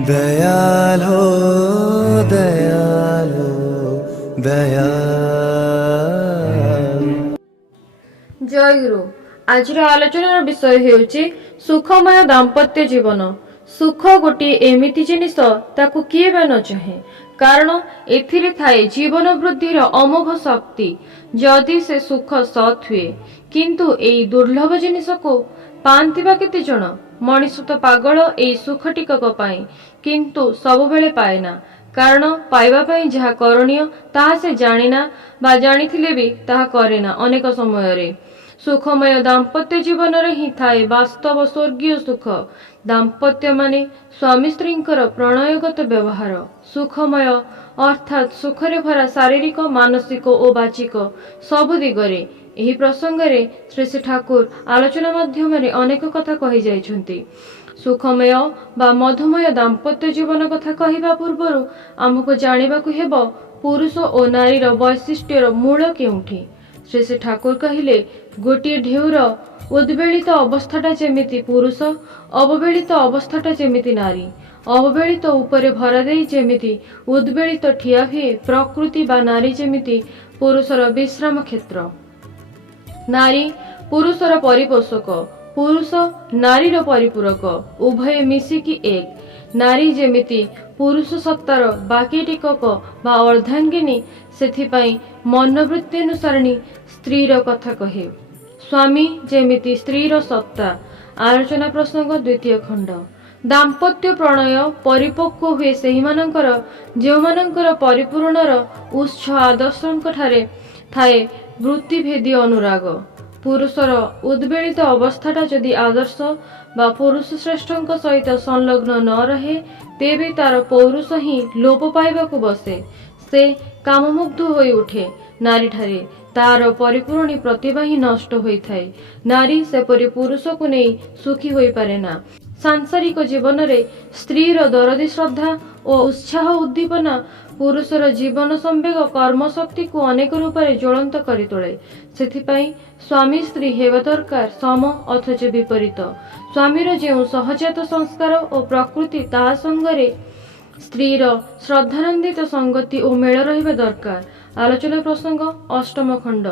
दयालो दयालो दयाल। जय गुरु। आज आलोचनार विषय हेउची सुखमय दाम्पत्य जीवन। सुख गोटे एमिति जिनिस ताकू किए बा न चाहे, कारण एथिरे थाए जीवन वृद्धिर अमोघ शक्ति जदि से सुख सत हुए। किंतु एई दुर्लभ जिनिस को पांति बा केते जण? मनीष तो पागल एई सुख टिकक पाई, किंतु सबुबेले पाए ना, कारण पाइबा पाई जहा करणीय ताहा से जानिना बा जानिथिले भी ताहा करेना। अनेक समय रे सुखमय दाम्पत्य जीवन रे ही थाए वास्तव स्वर्गीय सुख। दाम्पत्य माने स्वामी स्त्रींकर प्रणयगत व्यवहार। सुखमय अर्थात सुखरे भरा शारीरिक मानसिक और बाचिक सबु दिगरे। एही प्रसंग रे श्री श्री ठाकुर आलोचना माध्यम रे अनेक कथा कहि जाइछन्ति। सुखमय बा मधुमय दाम्पत्य जीवन कथा कहिबा पूर्वरु आमको जानिबाकु हेबो पुरुष और नारीर वैशिष्ट्यर मूल केउठी। श्री श्री ठाकुर कहिले, गोटे ढेउर उद्वेलित अवस्थाटा जेमिति पुरुष, अवहेलित अवस्थाटा जेमिति नारी। अवहेलित उपरे भरा देई जेमिति उद्वेलित ठिया हुए प्रकृति बा नारी जेमिति पुरुषर विश्राम क्षेत्र। नारी पुरुषर परिपोषक, पुरुष नारीर परिपूरक, उभय मिशिकी एक। नारी जेमिति पुरुष सत्तार बाकी टिकक बा अर्धांगिनी, सेथिपाई मनोवृत्ति अनुसारिणी स्त्रीर कथा कहे। स्वामी जेमिति स्त्रीर सत्ता। आलोचना प्रसंग द्वितीय खंड। दाम्पत्य प्रणय परिपक्व हुए सेहि मानकर जेउमानकर परिपूरणर उच्च आदर्शंक ठारे थाए वृत्तिभेदी अनुराग। पुरुषर उद्वेलित अवस्थाटा जदि आदर्श बा पुरुष श्रेष्ठंक सहित संलग्न न रहे, तेबे तार पौरुष ही लोप पाइबाकु बसे। से काममुग्ध होई उठे। नारी ठारे तार परिपूर्णी प्रतिभा ही नष्ट होई थाए। नारी सेपरि पुरुष को नहीं सुखी होई पारे ना। सांसारिक जीवन रे स्त्रीर दरदी श्रद्धा और उत्साह उद्दीपना पुरुषर जीवन संवेग कर्म शक्ति को अनेक रूप में ज्वलंत करि तोले। सेथिपाई स्वामी स्त्री हेबा दरकार सम अथच विपरीत। स्वामीर जो सहजात संस्कार और प्रकृति ता संगरे स्त्रीर श्रद्धानंदित संगति और मेल रहिबा दरकार। आलोचना प्रसंग अष्टम खंड।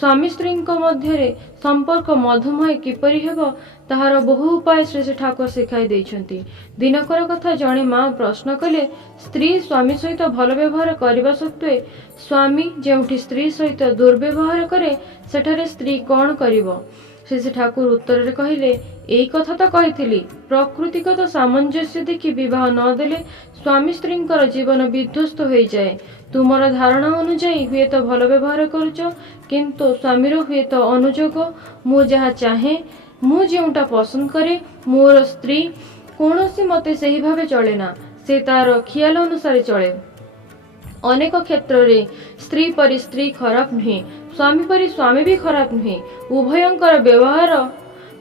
स्वामी स्त्री मध्य संपर्क मधुमय किपरि हेब ताहार बहु उपाय श्री श्री ठाकुर शिखाई देइछन्ति। दिनकर कथा जणे माँ प्रश्न कले, स्त्री स्वामी सहित भल व्यवहार करने सत्वे स्वामी जेउठी स्त्री सहित दुर्व्यवहार करे सेठारे स्त्री कौन करिवो? श्री श्री ठाकुर उत्तर रे कहिले, एई कथा तो कहिथिली, प्रकृतिगत सामंजस्य देखि विवाह न देले स्वामी स्त्रींकर जीवन विध्वस्त हो जाए। तुमर धारणा अनुजाई हुए तो भल व्यवहार करुच, किंतु स्वामीर हुए तो अनुजोग। मु जहा चाहे, मु जेउटा पसंद करे, मोर स्त्री कौनसी मते सही भावे चले ना, से तार खियाल अनुसार चले। अनेक क्षेत्र रे स्त्री परि स्त्री खराब नुहे, स्वामी परि स्वामी भी खराब नुहे। उभयंकर व्यवहार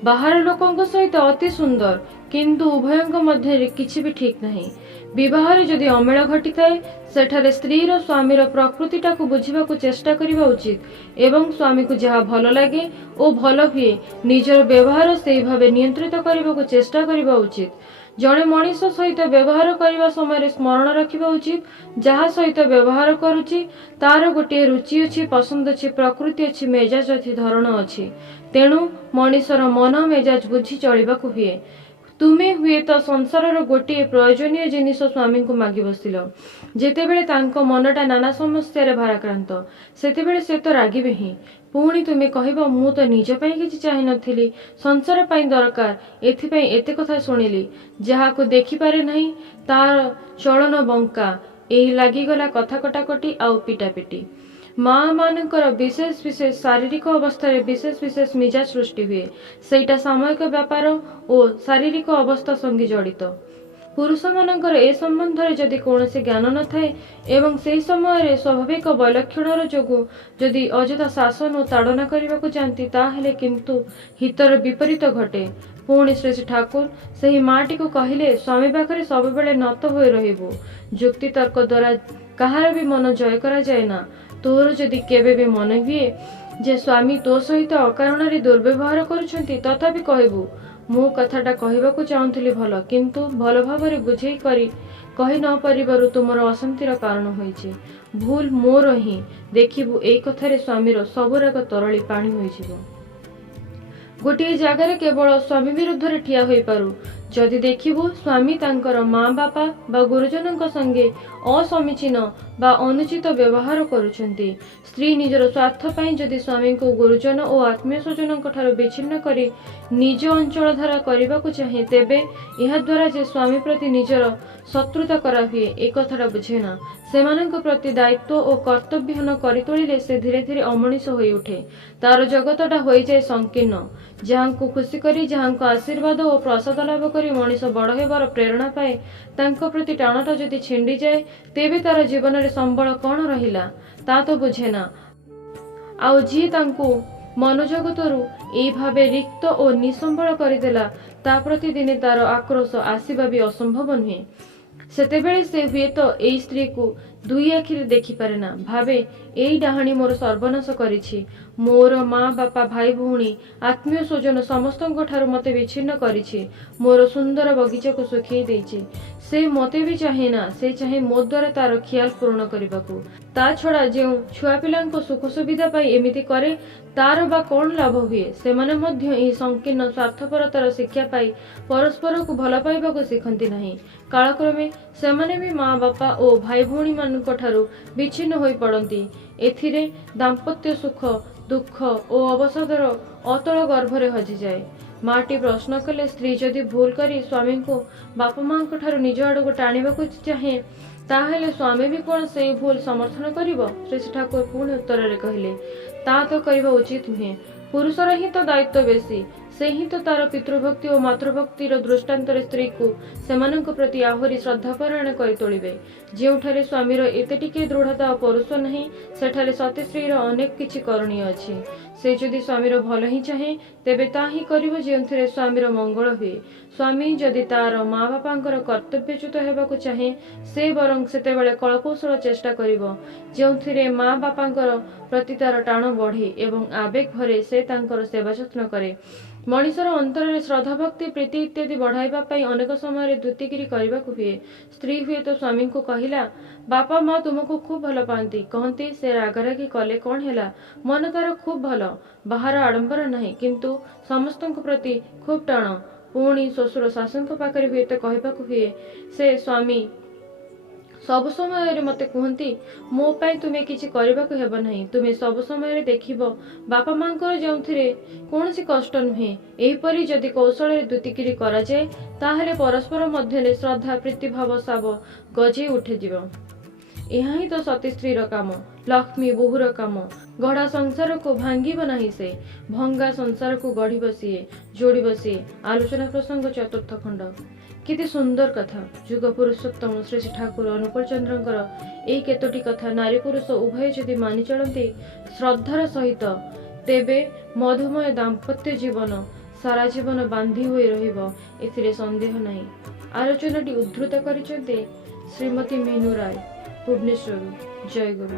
बाहर लोकंक सहित अति सुंदर, किंतु उभयंक मध्य किछि भी ठीक नहीं। विवाह जदि अमेल घटी थाए, सेठारे स्त्रीर स्वामीर प्रकृतिटा को बुझिबाकु चेष्टा करिबा उचित एवं स्वामी को जहा भल लागे ओ भल हुए निजर व्यवहार सेही भावे नियंत्रित करिबाकु चेष्टा करिबा उचित। जड़े मनीष सहित व्यवहार करने समय स्मरण रखा उचित, जहा सहित व्यवहार करुची तार गोटे रुचि अच्छी, पसंद अच्छी, प्रकृति अच्छी, मेजाज अच्छी, धरण अच्छी। तेणु मनीषर मन मेजाज बुझी चलवाक हुए। तुमे हुए तो संसार गोटे प्रयोजनीय जिनिस स्वामी को मागी बसिल, जेतेबेले तांको मनटा नाना समस्या भाराक्रांत, सेतेबेले से तो रागिबे ही। पुणी तुमे कहब, मु तो निज पई किछि चाहि नथिली, संसार पई दरकार, एथिपई एते कथा सुनिली। जहा को देखि पारे नहीं तार चलन बंका, एही लागिगला कथा कटाकटी आउ पिटापिटी। माँ मानकर विशेष विशेष शारीरिक अवस्था विशेष विशेष मिजाज सृष्टि हुए, सेटा सामयिक व्यापार और शारीरिक अवस्था संगे जड़ित। पुरुष मानकर ए संबंध रे जदि कौनसी ज्ञान न थाए एवं सेही समय रे स्वाभाविक वैलक्षणर जोगु जदि अजथा शासन और ताड़ना करने जाती, ताहेले किंतु हितर विपरीत घटे। पुणी श्री श्री ठाकुर सही माटी को कहले, स्वामी पाखरे सब बेले नत हो रहिबो। जुक्ति तर्क द्वारा कहार भी मन जय करा जाए ना। तोर जदि केबे भी मन हुए जे स्वामी तो सहित अकारण दुर्व्यवहार करुछंती, तथापि कहबू ମୁଁ କଥାଟା କହିବାକୁ ଚାହୁଁଥିଲି ଭଲ, କିନ୍ତୁ ଭଲ ଭାବରେ ବୁଝେଇ କରି କହି ନ ପାରିବାରୁ ତୁମର ଅଶାନ୍ତିର କାରଣ ହୋଇଛି। ଭୁଲ ମୋର ହିଁ। ଦେଖିବୁ ଏଇ କଥାରେ ସ୍ୱାମୀର ସବୁ ରାଗ ତରଳି ପାଣି ହୋଇଯିବ। ଗୋଟିଏ ଜାଗାରେ କେବଳ ସ୍ୱାମୀ ବିରୁଦ୍ଧରେ ଠିଆ ହୋଇପାରୁ ଯଦି ଦେଖିବୁ ସ୍ୱାମୀ ତାଙ୍କର ମା ବାପା ବା ଗୁରୁଜନଙ୍କ ସଙ୍ଗେ ଅସମୀଚୀନ ବା ଅନୁଚିତ ବ୍ୟବହାର କରୁଛନ୍ତି। ସ୍ତ୍ରୀ ନିଜର ସ୍ୱାର୍ଥ ପାଇଁ ଯଦି ସ୍ୱାମୀଙ୍କୁ ଗୁରୁଜନ ଓ ଆତ୍ମୀୟ ସ୍ୱଜନଙ୍କ ଠାରୁ ବିଚ୍ଛିନ୍ନ କରି ନିଜ ଅଞ୍ଚଳ ଧାରା କରିବାକୁ ଚାହେଁ, ତେବେ ଏହାଦ୍ୱାରା ଯେ ସ୍ୱାମୀ ପ୍ରତି ନିଜର ଶତ୍ରୁତା କରାହୁଏ ଏ କଥାଟା ବୁଝେ ନା। ସେମାନଙ୍କ ପ୍ରତି ଦାୟିତ୍ୱ ଓ କର୍ତ୍ତବ୍ୟହୀନ କରି ତୋଳିଲେ ସେ ଧୀରେ ଧୀରେ ଅମଣିଷ ହୋଇ ଉଠେ। ତାର ଜଗତଟା ହୋଇଯାଏ ସଂକୀର୍ଣ୍ଣ। ଯାହାଙ୍କୁ ଖୁସି କରି, ଯାହାଙ୍କ ଆଶୀର୍ବାଦ ଓ ପ୍ରସାଦ ଲାଭ କରି ମଣିଷ ବଡ଼ ହେବାର ପ୍ରେରଣା ପାଏ, ତାଙ୍କ ପ୍ରତି ଟାଣଟା ଯଦି ଛିଣ୍ଡିଯାଏ, ତେବେ ତାର ଜୀବନରେ ସମ୍ବଳ କ'ଣ ରହିଲା ତା ତ ବୁଝେ ନା। ଆଉ ଯିଏ ତାଙ୍କୁ ମନୋଜଗତରୁ ଏଇ ଭାବେ ରିକ୍ତ ଓ ନିସମ୍ବଳ କରିଦେଲା, ତା ପ୍ରତି ଦିନେ ତାର ଆକ୍ରୋଶ ଆସିବା ବି ଅସମ୍ଭବ ନୁହେଁ। ସେତେବେଳେ ସେ ହୁଏତ ଏଇ ସ୍ତ୍ରୀକୁ ଦୁଇ ଆଖିରେ ଦେଖିପାରେ ନା। ଭାବେ ଏଇ ଡାହାଣୀ ମୋର ସର୍ବନାଶ କରିଛି। ମୋର ମା ବାପା, ଭାଇ ଭଉଣୀ, ଆତ୍ମୀୟ ସ୍ୱଜନ ସମସ୍ତଙ୍କ ଠାରୁ ମତେ ବିଚ୍ଛିନ୍ନ କରିଛି। ମୋର ସୁନ୍ଦର ବଗିଚାକୁ ଶୁଖେଇ ଦେଇଛି। ସେ ମତେ ବି ଚାହେଁ ନା। ସେ ଚାହେଁ ମୋ ଦ୍ୱାରା ତାର ଖିଆଲ ପୂରଣ କରିବାକୁ। ତା ଛଡ଼ା ଯେଉଁ ଛୁଆ ପିଲାଙ୍କ ସୁଖ ସୁବିଧା ପାଇଁ ଏମିତି କରେ, ତାର ବା କ'ଣ ଲାଭ ହୁଏ? ସେମାନେ ମଧ୍ୟ ଏହି ସଂକୀର୍ଣ୍ଣ ସ୍ୱାର୍ଥପରତାର ଶିକ୍ଷା ପାଇ ପରସ୍ପରକୁ ଭଲ ପାଇବାକୁ ଶିଖନ୍ତି ନାହିଁ। କାଳକ୍ରମେ ସେମାନେ ବି ମା ବାପା ଓ ଭାଇ ଭଉଣୀ ମାନଙ୍କ ଠାରୁ ବିଚ୍ଛିନ୍ନ ହୋଇ ପଡ଼ନ୍ତି। ଏଥିରେ ଦାମ୍ପତ୍ୟ ସୁଖ, ଦୁଃଖ ଓ ଅବସାଦର ଅତଳ ଗର୍ଭରେ ହଜିଯାଏ। ମାଟି ପ୍ରଶ୍ନ କଲେ, ସ୍ତ୍ରୀ ଯଦି ଭୁଲ କରି ସ୍ୱାମୀଙ୍କୁ ବାପା ମାଙ୍କ ଠାରୁ ନିଜ ଆଡ଼କୁ ଟାଣିବାକୁ ଚାହେଁ, ତାହେଲେ ସ୍ୱାମୀ ବି କ'ଣ ସେଇ ଭୁଲ ସମର୍ଥନ କରିବ? ଶ୍ରୀ ଠାକୁର ପୁଣି ଉତ୍ତରରେ କହିଲେ, ତା ତ କରିବା ଉଚିତ ନୁହେଁ। ପୁରୁଷର ହିଁ ତ ଦାୟିତ୍ୱ ବେଶୀ। ସେ ହିଁ ତ ତାର ପିତୃଭକ୍ତି ଓ ମାତୃଭକ୍ତିର ଦୃଷ୍ଟାନ୍ତରେ ସ୍ତ୍ରୀକୁ ସେମାନଙ୍କ ପ୍ରତି ଆହୁରି ଶ୍ରଦ୍ଧାପରାୟଣ କରି ତୋଳିବେ। ଯେଉଁଠାରେ ସ୍ୱାମୀର ଏତେ ଟିକେ ଦୃଢ଼ତା ଓ ପୌରୁଷ ନାହିଁ, ସେଠାରେ ସତୀ ସ୍ତ୍ରୀର ଅନେକ କିଛି କରଣୀୟ ଅଛି। ସେ ଯଦି ସ୍ୱାମୀର ଭଲ ହିଁ ଚାହେଁ, ତେବେ ତା ହିଁ କରିବ ଯେଉଁଥିରେ ସ୍ୱାମୀର ମଙ୍ଗଳ ହୁଏ। ସ୍ୱାମୀ ଯଦି ତାର ମା ବାପାଙ୍କର କର୍ତ୍ତବ୍ୟଚ୍ୟୁତ ହେବାକୁ ଚାହେଁ, ସେ ବରଂ ସେତେବେଳେ କଳକୌଶଳ ଚେଷ୍ଟା କରିବ ଯେଉଁଥିରେ ମା ବାପାଙ୍କର ପ୍ରତି ତାର ଟାଣ ବଢ଼େ ଏବଂ ଆବେଗ ଭରେ ସେ ତାଙ୍କର ସେବା ଯତ୍ନ କରେ। ମଣିଷର ଅନ୍ତରରେ ଶ୍ରଦ୍ଧା, ଭକ୍ତି, ପ୍ରୀତି ଇତ୍ୟାଦି ବଢ଼ାଇବା ପାଇଁ ଅନେକ ସମୟରେ ଦ୍ୟୁତିଗିରି କରିବାକୁ ହୁଏ। ସ୍ତ୍ରୀ ହୁଏତ ସ୍ୱାମୀଙ୍କୁ କହିଲା, ବାପା ମା ତୁମକୁ ଖୁବ୍ ଭଲ ପାଆନ୍ତି। କହନ୍ତି, ସେ ରାଗାରାଗି କଲେ କ'ଣ ହେଲା? ମନ ତାର ଖୁବ୍ ଭଲ, ବାହାର ଆଡମ୍ବର ନାହିଁ, କିନ୍ତୁ ସମସ୍ତଙ୍କ ପ୍ରତି ଖୁବ୍ ଟାଣ। ପୁଣି ଶ୍ୱଶୁର ଶାଶୁଙ୍କ ପାଖରେ ହୁଏତ କହିବାକୁ ହୁଏ, ସେ ସ୍ୱାମୀ ସବୁ ସମୟରେ ମତେ କୁହନ୍ତି, ମୋ ପାଇଁ ତୁମେ କିଛି କରିବାକୁ ହେବ ନାହିଁ। ତୁମେ ସବୁ ସମୟରେ ଦେଖିବ ବାପା ମାଙ୍କର ଯେଉଁଥିରେ କୌଣସି କଷ୍ଟ ନୁହେଁ। ଏହିପରି ଯଦି କୌଶଳରେ ଦ୍ୟୁତିଗିରି କରାଯାଏ, ତାହେଲେ ପରସ୍ପର ମଧ୍ୟରେ ଶ୍ରଦ୍ଧା, ପ୍ରୀତିଭାବ ସାବ ଗଜେଇ ଉଠିଯିବ। ଏହା ହିଁ ତ ସତୀ ସ୍ତ୍ରୀର କାମ, ଲକ୍ଷ୍ମୀ ବୋହୂର କାମ। ଗଢ଼ା ସଂସାରକୁ ଭାଙ୍ଗିବ ନାହିଁ ସେ, ଭଙ୍ଗା ସଂସାରକୁ ଗଢ଼ିବ ସିଏ, ଯୋଡ଼ିବ ସିଏ। ଆଲୋଚନା ପ୍ରସଙ୍ଗ ଚତୁର୍ଥ ଖଣ୍ଡ। କେତେ ସୁନ୍ଦର କଥା। ଯୁଗ ପୁରୁଷୋତ୍ତମ ଶ୍ରୀ ଠାକୁର ଅନୁକୂଳ ଚନ୍ଦ୍ରଙ୍କର ଏଇ କେତୋଟି କଥା ନାରୀ ପୁରୁଷ ଉଭୟ ଯଦି ମାନି ଚଳନ୍ତି ଶ୍ରଦ୍ଧାର ସହିତ, ତେବେ ମଧୁମୟ ଦାମ୍ପତ୍ୟ ଜୀବନ ସାରା ଜୀବନ ବାନ୍ଧି ହୋଇ ରହିବ, ଏଥିରେ ସନ୍ଦେହ ନାହିଁ। ଆଲୋଚନାଟି ଉଦ୍ଧୃତ କରିଛନ୍ତି ଶ୍ରୀମତୀ ମିନୁ ରାୟ, ଭୁବନେଶ୍ୱରରୁ। ଜୟ ଗୁରୁ।